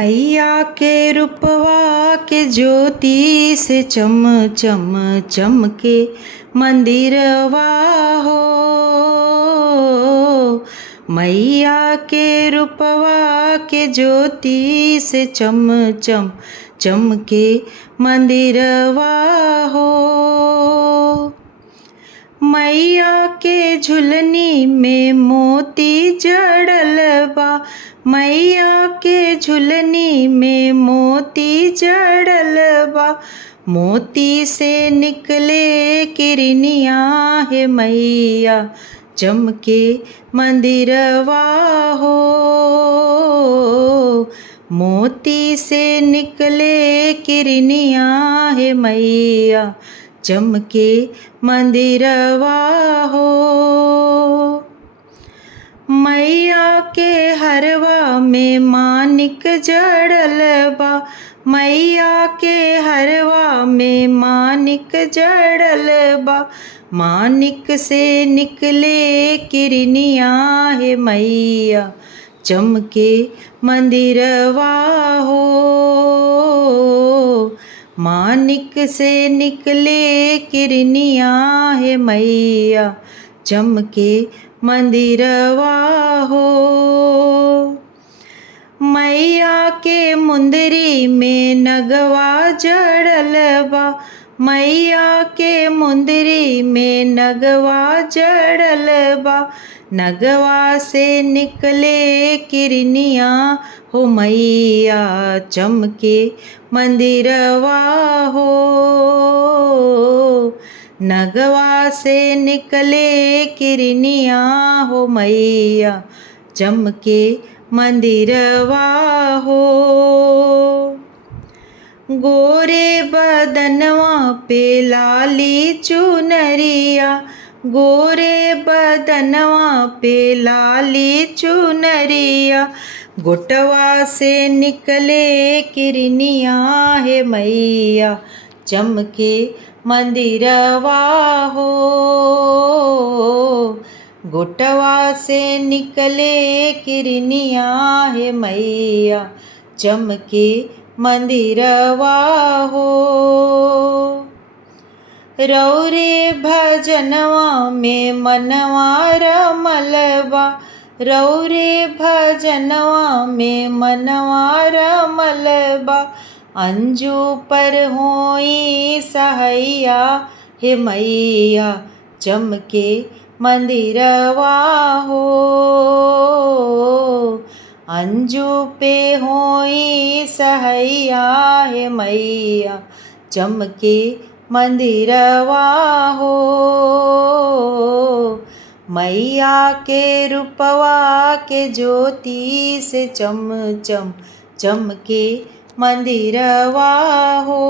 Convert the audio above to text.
मैया के रूपवा के ज्योति से चम चम चमके मंदिरवा हो। मैया के रूपवा के ज्योति से चम चम चमके मंदिरवा हो। मैया के झुलनी में मोती जड़ल बा। मैया के झुलनी में मोती जड़ल बा। मोती से निकले किरनिया है मैया चमके मंदिरवा हो। मोती से निकले किरनिया है मैया चमके मंदिरवा हो। मैया के हरवा में मानिक जड़ल बा। मैया के हरवा में मानिक जड़ल बा। मानिक से निकले किरनिया है मैया चमके मंदिरवा हो। मानिक से निकले किरनिया है मैया चमके मंदिरवा हो। मैया के मुंदरी में नगवा जड़ल बा। मैया के मुंदरी में नगवा जड़ल बा। नगवा से निकले किरनिया हो मैया चमके मंदिरवा हो। नगवा से निकले किरनिया हो मैया चमके मंदिरवा हो। गोरे बदनवा पे लाली चुनरिया। गोरे बदनवा पे लाली चुनरिया। गोटवा से निकले किरनिया है मैया चमके मंदिरवा हो। गोटवा से निकले किरनिया है मैया चमके मंदिरवा हो। रौरे भजनवा में मनवा रमल बा। रौरे भजनवा में मनवा रमल बा। अंजू पर होई सहैया हे मैया चमके मंदिरवा हो। अंजू पे होई सहैया हे मैया चमके मंदिरवा हो। मैया के रूपवा के ज्योति से चम चम चमके मंदिरवा हो।